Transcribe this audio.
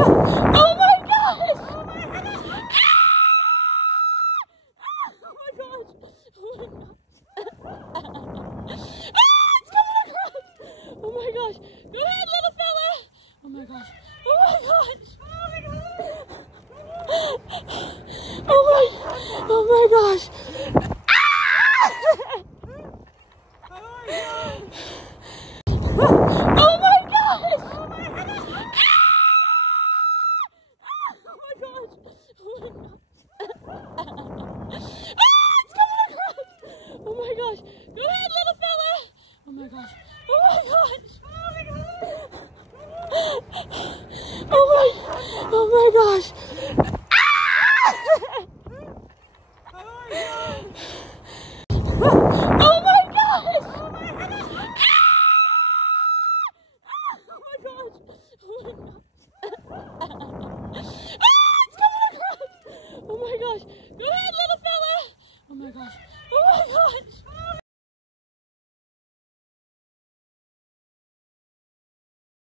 Oh my gosh! Oh my gosh! It's coming across! Oh my gosh! Go ahead, little fella! Oh my gosh! Oh my gosh! Oh my gosh! Oh my gosh! It's coming across! Oh my gosh! Go ahead, little fella! Oh my gosh! Oh my gosh! Oh my gosh!